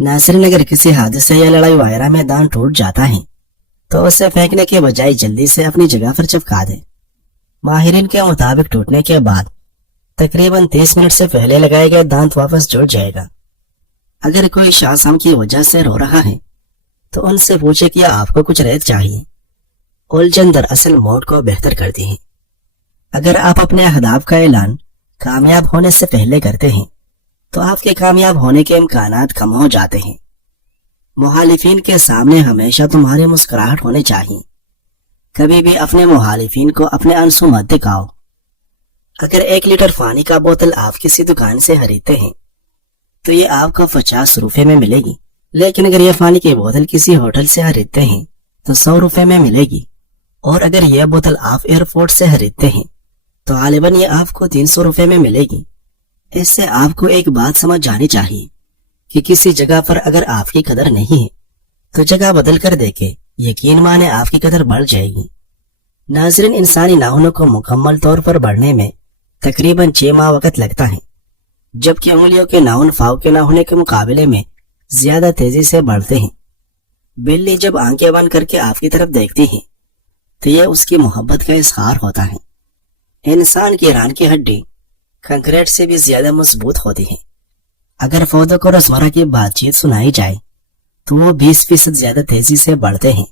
नाज़रीन, अगर किसी हादसे या लड़ाई वगैरह में दांत टूट जाता है तो उसे फेंकने के बजाय जल्दी से अपनी जगह पर चिपका दे। माहिरीन के मुताबिक टूटने के बाद तकरीबन 30 मिनट से पहले लगाए गए दांत वापस जुड़ जाएगा। अगर कोई शासम की वजह से रो रहा है तो उनसे पूछे कि आपको कुछ रेत चाहिए। उलझन दरअसल मूड को बेहतर करती है। अगर आप अपने अहदाफ का ऐलान कामयाब होने से पहले करते हैं तो आपके कामयाब होने के इम्कानात कम हो जाते हैं। मुहालिफिन के सामने हमेशा तुम्हारी मुस्कुराहट होनी चाहिए। कभी भी अपने मुहालिफिन को अपने आंसू मत दिखाओ। अगर 1 लीटर पानी का बोतल आप किसी दुकान से खरीदते हैं तो ये आपको 50 रुपए में मिलेगी, लेकिन अगर ये पानी की बोतल किसी होटल से खरीदते हैं तो 100 रुपए में मिलेगी। और अगर यह बोतल आप एयरपोर्ट से खरीदते हैं तो गालिबन ये आपको 300 रुपए में मिलेगी। इससे आपको एक बात समझ जानी चाहिए कि किसी जगह पर अगर आपकी कदर नहीं है तो जगह बदल कर देखे, यकीन माने आपकी कदर बढ़ जाएगी। नाज़रीन, इंसानी नाखूनों को मुकम्मल तौर पर बढ़ने में तकरीबन 6 माह वक्त लगता है, जबकि उंगलियों के नाखून पाँव के नाखूनों के मुकाबले में ज्यादा तेजी से बढ़ते हैं। बिल्ली जब आंखें बंद करके आपकी तरफ देखती है तो यह उसकी मोहब्बत का इजहार होता है। इंसान की रान की हड्डी कंक्रीट से भी ज्यादा मजबूत होती है। अगर पौधों को रोजमर्रा की बातचीत सुनाई जाए तो वो 20% ज्यादा तेजी से बढ़ते हैं।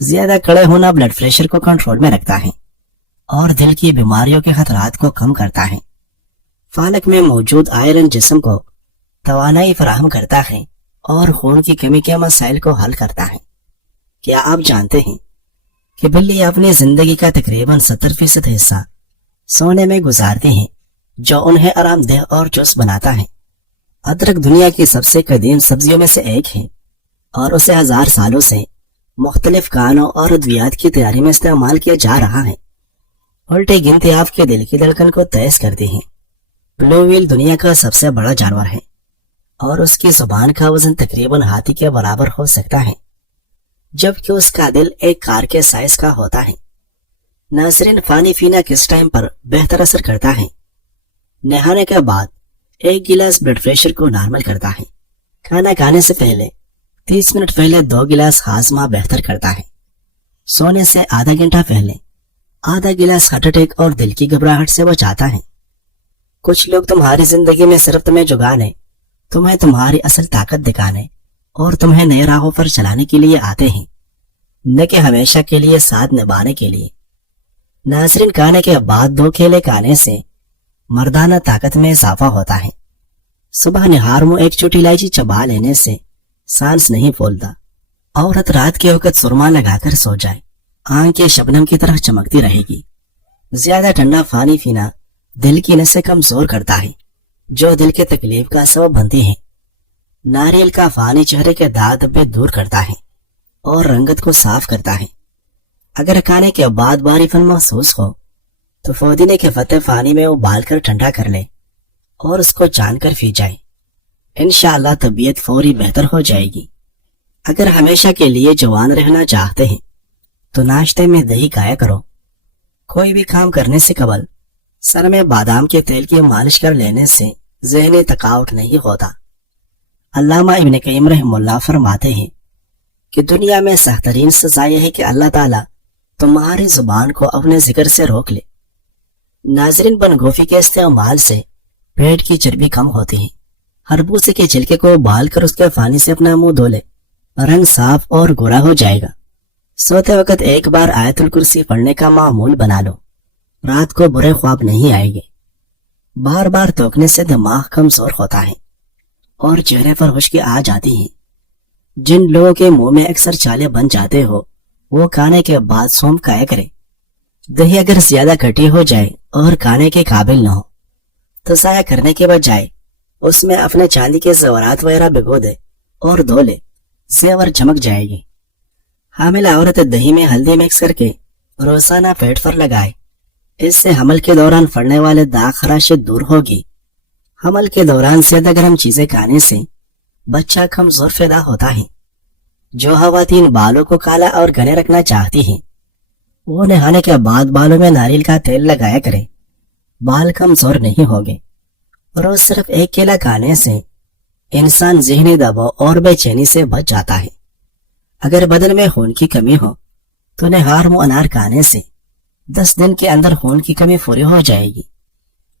ज्यादा कड़े होना ब्लड प्रेशर को कंट्रोल में रखता है और दिल की बीमारियों के खतरात को कम करता है। पालक में मौजूद आयरन जिस्म को तवानाई फराहम करता है और खून की कमी के मसाइल को हल करता है। क्या आप जानते हैं कि बिल्ली अपनी जिंदगी का तकरीबन 70% हिस्सा सोने में गुजारती हैं, जो उन्हें आरामदेह और चुस्त बनाता है। अदरक दुनिया की सबसे कदीम सब्जियों में से एक है और उसे 1000 सालों से मुख्तलिफ खानों और अद्वियात की तैयारी में इस्तेमाल किया जा रहा है। उल्टी गिनती आपके दिल की धड़कन को तेज करती है। ब्लू व्हेल दुनिया का सबसे बड़ा जानवर है और उसकी जुबान का वजन तकरीबन हाथी के बराबर हो सकता है, जबकि उसका दिल एक कार के साइज का होता है। नाज़रीन, पानी पीना किस टाइम पर बेहतर असर करता है? नहाने के बाद 1 गिलास ब्लड प्रेशर को नॉर्मल करता है। खाना खाने से पहले 30 मिनट पहले 2 गिलास हाजमा बेहतर करता है। सोने से आधा घंटा पहले आधा गिलास हार्ट अटैक और दिल की घबराहट से बचाता है। कुछ लोग तुम्हारी जिंदगी में सिर्फ तुम्हें जुगाने, तुम्हें तुम्हारी असल ताकत दिखाने और तुम्हें नए राहों पर चलाने के लिए आते हैं, न कि हमेशा के लिए साथ निभाने के लिए। नाज़रीन, खाने के बाद 2 केले खाने से मर्दाना ताकत में इजाफा होता है। सुबह निहार मुंह 1 छोटी इलायची चबा लेने से सांस नहीं फूलता। औरत रात के वक्त सुरमा लगाकर सो जाए, आंखें शबनम की तरह चमकती रहेगी। ज्यादा ठंडा पानी पीना दिल की नसें कमजोर करता है, जो दिल के तकलीफ का सबब बनती है। नारियल का पानी चेहरे के दाग धब्बे दूर करता है और रंगत को साफ करता है। अगर खाने के बाद भारीपन महसूस हो तो पुदीने के पत्ते पानी में उबाल कर ठंडा कर ले और उसको छान कर पी जाए। इंशाअल्लाह तबीयत फौरी बेहतर हो जाएगी। अगर हमेशा के लिए जवान रहना चाहते हैं तो नाश्ते में दही खाया करो। कोई भी काम करने से कबल सर में बादाम के तेल की मालिश कर लेने से ज़हनी थकावट नहीं होता। अल्लामा इब्न क़य्यिम रहमहुल्लाह फरमाते हैं कि दुनिया में सख्तरीन सजा यह है कि अल्लाह ताला तुम्हारी जुबान को अपने जिक्र से रोक ले। नाज़रीन, बनगोफी के इस्तेमाल से पेट की चर्बी कम होती है। खरबूजे के छिलके को उबाल कर उसके पानी से अपना मुंह धो ले, रंग साफ और गोरा हो जाएगा। सोते वक्त 1 बार आयतुल कुर्सी पढ़ने का मामूल बना लो, रात को बुरे ख्वाब नहीं आएंगे। बार बार थूकने से दिमाग कमजोर होता है और चेहरे पर खुश्की आ जाती है। जिन लोगों के मुंह में अक्सर छाले बन जाते हो वो खाने के बाद सौंफ खाया करे। दही अगर ज्यादा खट्टी हो जाए और खाने के काबिल न हो तो जाया करने के बजाय उसमें अपने चांदी के ज़ेवरात वगैरह भिगो दे और धो ले, ज़ेवर चमक जाएगी। हामिला औरत दही में हल्दी मिक्स करके रोजाना पेट पर लगाए, इससे हमल के दौरान पड़ने वाले दाग खराशें दूर होगी। हमल के दौरान ज्यादा गर्म चीजें खाने से बच्चा कमजोर पैदा होता है। जो खवातीन बालों को काला और घने रखना चाहती हैं वो नहाने के बाद बालों में नारियल का तेल लगाया करें, बाल कमजोर नहीं होंगे। रोज सिर्फ 1 केला खाने से इंसान ज़हनी दबाव और बेचैनी से बच जाता है। अगर बदन में खून की कमी हो तो नहार अनार खाने से 10 दिन के अंदर खून की कमी पूरी हो जाएगी।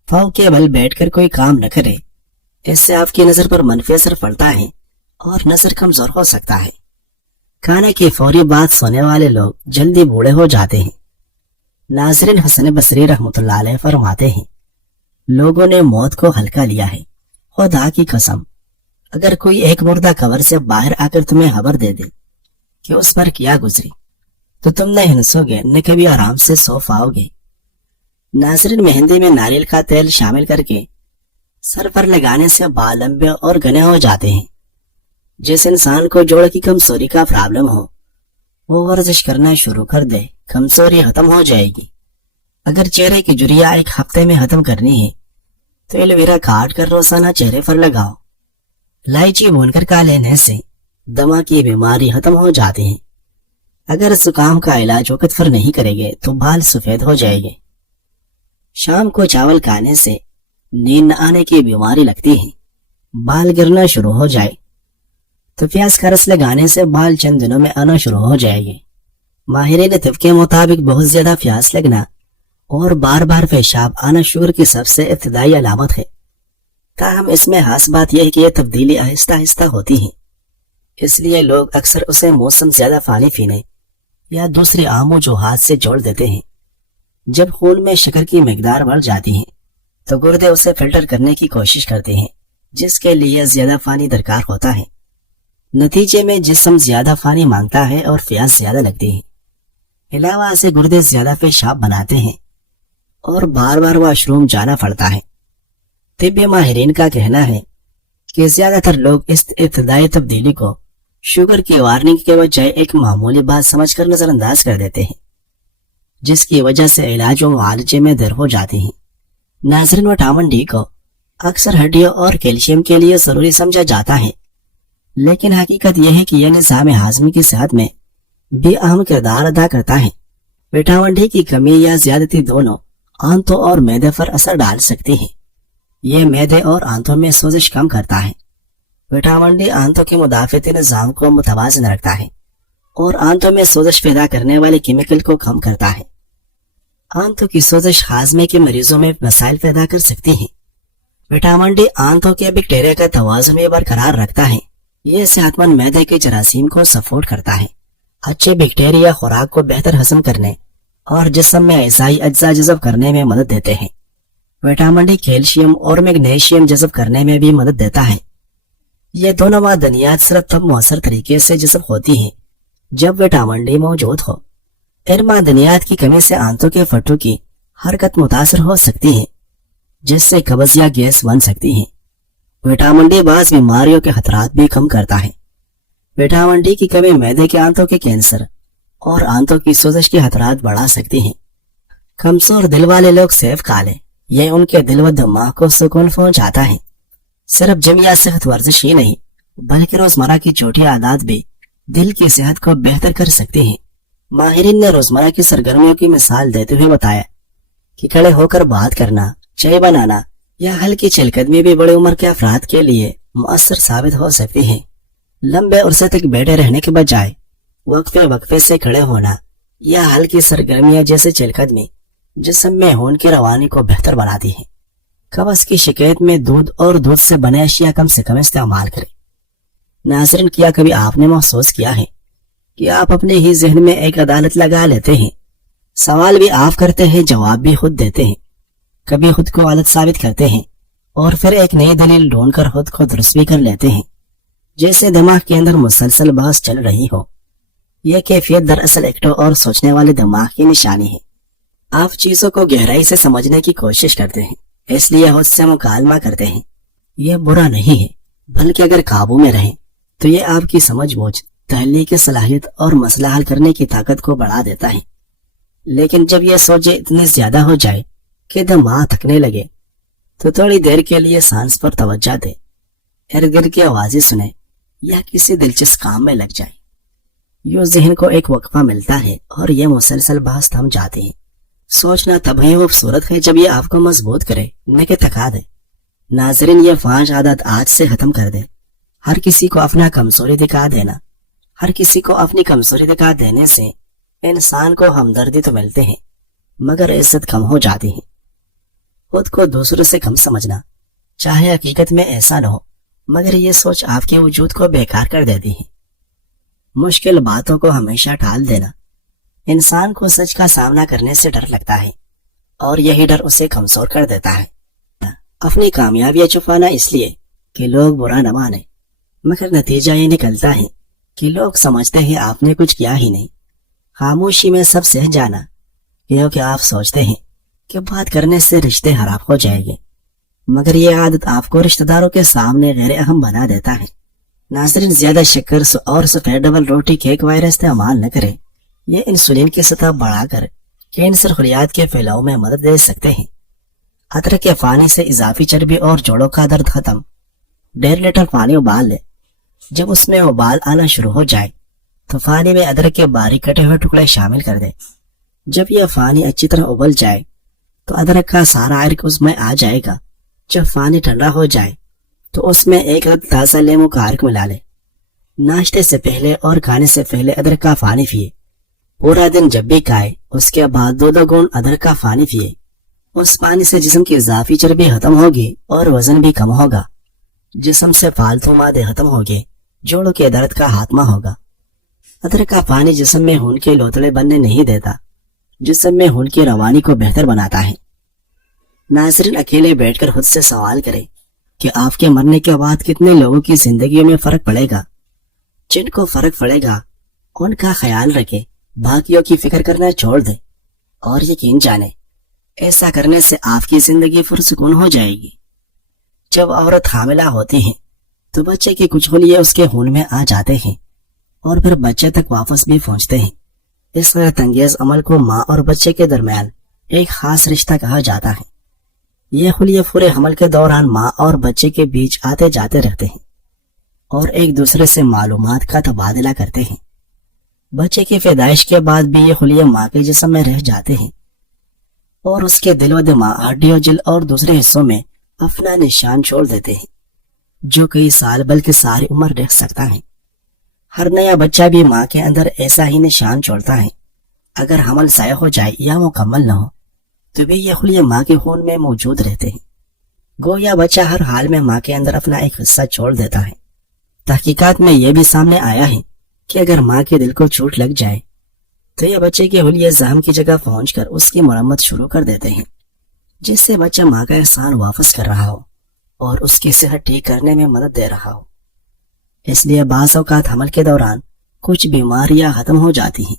पाँव के बल बैठकर कोई काम न करे, इससे आपकी नजर पर मनफी असर पड़ता है और नजर कमजोर हो सकता है। खाने की फौरी बाद सोने वाले लोग जल्दी बूढ़े हो जाते हैं। नाज़रीन, हसन बसरी रहमतुल्लाह अलैह फरमाते हैं, लोगों ने मौत को हल्का लिया है। खुदा की कसम, अगर कोई एक मुर्दा कब्र से बाहर आकर तुम्हें खबर दे दे कि उस पर क्या गुजरी, तो तुम न हंसोगे न कभी आराम से सो पाओगे। नाज़रीन, मेहंदी में नारियल का तेल शामिल करके सर पर लगाने से बाल लंबे और घने हो जाते हैं। जिस इंसान को जोड़ की कमजोरी का प्रॉब्लम हो वो वर्जिश करना शुरू कर दे, कमजोरी खत्म हो जाएगी। अगर चेहरे की जुरिया एक हफ्ते में खत्म करनी है तो एलोवेरा काट कर रोजाना चेहरे पर लगाओ। इलायची भूनकर खा लेने से दमा की बीमारी खत्म हो जाती है। अगर जुकाम का इलाज वक्त पर नहीं करेंगे तो बाल सफेद हो जाएंगे। शाम को चावल खाने से नींद न आने की बीमारी लगती है। बाल गिरना शुरू हो जाए तो प्याज का रस लगाने से बाल चंद दिनों में आना शुरू हो जाएंगे। माहिरीन तिब के मुताबिक बहुत ज्यादा प्यास लगना और बार बार पेशाब आना शुगर की सबसे इब्तदाई अलामत है। ताहम इसमें खास बात यह है कि यह तब्दीली आहिस्ता आहिस्ता होती है, इसलिए लोग अक्सर उसे मौसम ज्यादा पानी पीने या दूसरे आम वजूहात से जोड़ देते हैं। जब खून में शक्कर की मिकदार बढ़ जाती है तो गुर्दे उसे फिल्टर करने की कोशिश करते हैं, जिसके लिए ज्यादा पानी दरकार होता है। नतीजे में जिस्म ज्यादा पानी मांगता है और प्यास ज्यादा लगती है। अलावा से गुर्दे ज्यादा पेशाब बनाते हैं और बार बार वॉशरूम जाना पड़ता है। तिब्बी माहिरीन का कहना है कि ज्यादातर लोग इस इब्तदाई तब्दीली को शुगर की वार्निंग के बजाय एक मामूली बात समझकर नजरअंदाज कर देते हैं, जिसकी वजह से इलाज व मुआलजे में देर हो जाती है। नाज़रीन, विटामिन डी को अक्सर हड्डियों और कैल्शियम के लिए जरूरी समझा जाता है, लेकिन हकीकत यह है कि यह निज़ाम हाज़मी की सेहत में भी अहम किरदार अदा करता है। विटामिन डी की कमी या ज्यादती दोनों आंतों और मैदे पर असर डाल सकती है। यह मैदे और आंतों में सोजिश कम करता है। विटामिन डी आंतों के मुदाफ़ती निज़ाम को मुतवाज़िन रखता है और आंतों में सोजिश पैदा करने वाले केमिकल को कम करता है। आंतों की सोजिश हाजमे के मरीजों में मसाइल पैदा कर सकती है। विटामिन डी आंतों के बैक्टीरिया का तवाज़ुन में बरकरार रखता है। यह सेहतमंद मैदे के जरासीम को सपोर्ट करता है। अच्छे बैक्टीरिया खुराक को बेहतर हजम करने और जिस्म में ग़िज़ाई अज्जा जज़ब करने में मदद देते हैं। विटामिन डी कैल्शियम और मैग्नीशियम जज़ब करने में भी मदद देता है। ये दोनों मादनियात सिर्फ तब मौसर तरीके से जज़ब होती हैं जब विटामिन डी मौजूद हो। इन मादनियात की कमी से आंतों के फट्टों की हरकत मुतासर हो सकती है, जिससे कब्ज या गैस बन सकती है। विटामिन डी बाज़ बीमारियों के खतरात भी कम करता है। विटामिन डी की कमी मैदे के आंतों के कैंसर और आंतों की सोजिश के खतरात बढ़ा सकती है। कमजोर दिल वाले लोग सेब खा लें, यह उनके दिल व दिमाग को सुकून पहुंचाता है। सिर्फ जिम या सेहत वर्जिश ही नहीं बल्कि रोजमर्रा की छोटी आदत भी दिल की सेहत को बेहतर कर सकती है। माहिरीन ने रोजमर्रा की सरगर्मियों की मिसाल देते हुए बताया कि खड़े होकर बात करना, चाय बनाना या हल्की चहलकदमी भी बड़ी उम्र के अफराद के लिए मुअस्सर साबित हो सकती है। लंबे अरसे तक बैठे रहने के बजाय वक्फे वक्फे से खड़े होना या हल्की सरगर्मियां जैसे चहलकदमी जिस्म में खून की रवानी को बेहतर बनाती है। कब्ज की शिकायत में दूध और दूध से बने अशिया कम से कम इस्तेमाल करें। नाज़रीन, क्या कभी आपने महसूस किया है कि आप अपने ही जहन में एक अदालत लगा लेते हैं, सवाल भी आप करते हैं, जवाब भी खुद देते हैं, कभी खुद को गलत साबित करते हैं और फिर एक नई दलील ढूंढकर खुद को दुरुस्त भी कर लेते हैं, जैसे दिमाग के अंदर मुसलसल बहस चल रही हो। यह कैफियत दरअसल एक्टिव और सोचने वाले दिमाग की निशानी है। आप चीजों को गहराई से समझने की कोशिश करते हैं, इसलिए खुद से मुकालमा करते हैं। यह बुरा नहीं है, बल्कि अगर काबू में रहे तो यह आपकी समझबूझ, तहल्ली की सलाहियत और मसला हल करने की ताकत को बढ़ा देता है। लेकिन जब यह सोचे इतनी ज्यादा हो जाए कि दिमाग थकने लगे तो थोड़ी देर के लिए सांस पर तवज्जो दे, इर्द गिर्द की आवाजें सुने या किसी दिलचस्प काम में लग जाए। यूं जहन को एक वक्फा मिलता है और यह मुसलसल बहस थम जाती है। सोचना तब ही खूबसूरत है जब यह आपको मजबूत करे, न कि थका दे। नाज़रीन, ये 5 आदत आज से खत्म कर दे ہر کسی کو اپنا کمزوری دکھا دینا، ہر کسی کو اپنی کمزوری دکھا دینے سے انسان کو ہمدردی تو ملتے ہیں مگر عزت کم ہو جاتی ہے۔ خود کو دوسروں سے کم سمجھنا، چاہے حقیقت میں ایسا نہ ہو مگر یہ سوچ آپ کے وجود کو بیکار کر دیتی ہے۔ مشکل باتوں کو ہمیشہ ٹال دینا، انسان کو سچ کا سامنا کرنے سے ڈر لگتا ہے اور یہی ڈر اسے کمزور کر دیتا ہے۔ اپنی کامیابیاں چھپانا اس لیے کہ لوگ برا نہ مانے، مگر نتیجہ یہ نکلتا ہے کہ لوگ سمجھتے ہیں آپ نے کچھ کیا ہی نہیں۔ خاموشی میں سب سہ جانا، کیونکہ آپ سوچتے ہیں کہ بات کرنے سے رشتے خراب ہو جائیں گے، مگر یہ عادت آپ کو رشتہ داروں کے سامنے غیر اہم بنا دیتا ہے۔ ناظرین، زیادہ شکر اور سفید ڈبل روٹی کیک وغیرہ استعمال نہ کریں، یہ انسولین کی سطح بڑھا کر کینسر خلیات کے پھیلاؤ میں مدد دے سکتے ہیں۔ ادرک کے پانی سے اضافی چربی اور جوڑوں کا درد ختم۔ 1.5 لیٹر پانی ابال لے، جب اس میں ابال آنا شروع ہو جائے تو پانی میں ادرک کے باریک کٹے ہوئے ٹکڑے شامل کر دے۔ جب یہ پانی اچھی طرح ابل جائے تو ادرک کا سارا عرق اس میں آ جائے گا۔ جب پانی ٹھنڈا ہو جائے تو اس میں 1 رت تازہ لیموں کا عرق ملا لے۔ ناشتے سے پہلے اور کھانے سے پہلے ادرک کا پانی پیے۔ پورا دن جب بھی کھائے اس کے بعد 2 گھونٹ ادرک کا پانی پیے۔ اس پانی سے جسم کی اضافی چربی ختم ہوگی اور وزن بھی کم ہوگا۔ جسم سے فالتو مادے ختم ہوگے، جوڑوں کے درد کا خاتمہ ہوگا۔ ادرک کا پانی جسم میں خون کے لوتڑے بننے نہیں دیتا، جسم میں خون کی روانی کو بہتر بناتا ہے۔ ناظرین، اکیلے بیٹھ کر خود سے سوال کریں کہ آپ کے مرنے کے بعد کتنے لوگوں کی زندگیوں میں فرق پڑے گا۔ جن کو فرق پڑے گا ان کا خیال رکھے، باقیوں کی فکر کرنا چھوڑ دے اور یقین جانے ایسا کرنے سے آپ کی زندگی پرسکون ہو جائے گی۔ جب عورت حاملہ ہوتی ہے تو بچے کے کچھ خلیے اس کے خون میں آ جاتے ہیں اور پھر بچے تک واپس بھی پہنچتے ہیں۔ اس غیرت انگیز عمل کو ماں اور بچے کے درمیان ایک خاص رشتہ کہا جاتا ہے۔ یہ خلیے پورے حمل کے دوران ماں اور بچے کے بیچ آتے جاتے رہتے ہیں اور ایک دوسرے سے معلومات کا تبادلہ کرتے ہیں۔ بچے کی پیدائش کے بعد بھی یہ خلیے ماں کے جسم میں رہ جاتے ہیں اور اس کے دل و دماغ، ہڈی و جلد اور دوسرے حصوں میں اپنا نشان چھوڑ دیتے ہیں، جو کئی سال بلکہ ساری عمر رہ سکتا ہے۔ ہر نیا بچہ بھی ماں کے اندر ایسا ہی نشان چھوڑتا ہے۔ اگر حمل ضائع ہو جائے یا مکمل نہ ہو تو بھی یہ خلیے ماں کے خون میں موجود رہتے ہیں۔ گویا بچہ ہر حال میں ماں کے اندر اپنا ایک حصہ چھوڑ دیتا ہے۔ تحقیقات میں یہ بھی سامنے آیا ہے کہ اگر ماں کے دل کو چوٹ لگ جائے تو یہ بچے کے خلیے زخم کی جگہ پہنچ کر اس کی مرمت شروع کر دیتے ہیں، جس سے بچہ ماں کا احسان واپس کر رہا ہو اور اس کی صحت ٹھیک کرنے میں مدد دے رہا ہو۔ اس لیے بعض اوقات حمل کے دوران کچھ بیماریاں ختم ہو جاتی ہیں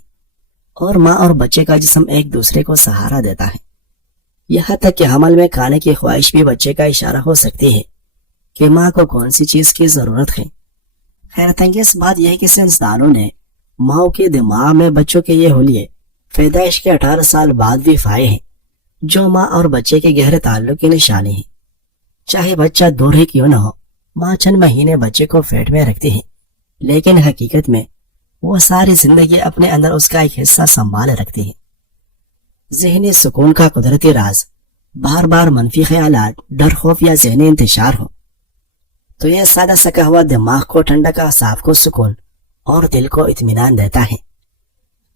اور ماں اور بچے کا جسم ایک دوسرے کو سہارا دیتا ہے۔ یہاں تک کہ حمل میں کھانے کی خواہش بھی بچے کا اشارہ ہو سکتی ہے کہ ماں کو کون سی چیز کی ضرورت ہے۔ حیرت انگیز بات یہ ہے کہ سائنسدانوں نے ماں کے دماغ میں بچوں کے یہ خلیے پیدائش کے 18 سال بعد بھی پائے ہیں، جو ماں اور بچے کے گہرے تعلق کی نشانی ہے۔ چاہے بچہ دور ہی کیوں نہ ہو، ماں چند مہینے بچے کو پیٹ میں رکھتی ہے، لیکن حقیقت میں وہ ساری زندگی اپنے اندر اس کا ایک حصہ سنبھالے رکھتی ہے۔ ذہنی سکون کا قدرتی راز بار بار منفی خیالات، ڈر، خوف یا ذہنی انتشار ہو تو یہ سادہ سکا ہوا دماغ کو ٹھنڈک، اعصاب کو سکون اور دل کو اطمینان دیتا ہے۔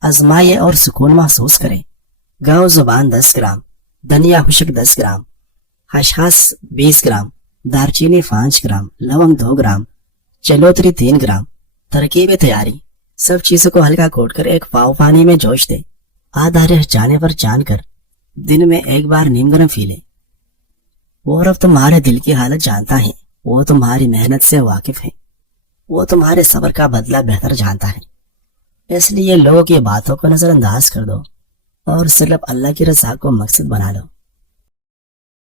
آزمائیے اور سکون محسوس کریں۔ گاؤ زبان 10 گرام، دھنیا خشک 10 گرام، خسخس 20 گرام، دارچینی 5 گرام، لونگ 2 گرام، چلوتری 3 گرام۔ ترکیب تیاری: سب چیزوں کو ہلکا کوٹ کر ایک پاؤ پانی میں جوش دے، آدھا رہ جانے پر چھان کر دن میں 1 بار نیم گرم پی لے۔ وہ رب تمہارے دل کی حالت جانتا ہے، وہ تمہاری محنت سے واقف ہے، وہ تمہارے صبر کا بدلہ بہتر جانتا ہے۔ اس لیے لوگوں کی باتوں کو نظر انداز کر دو اور صرف اللہ کی رضا کو مقصد بنا لو۔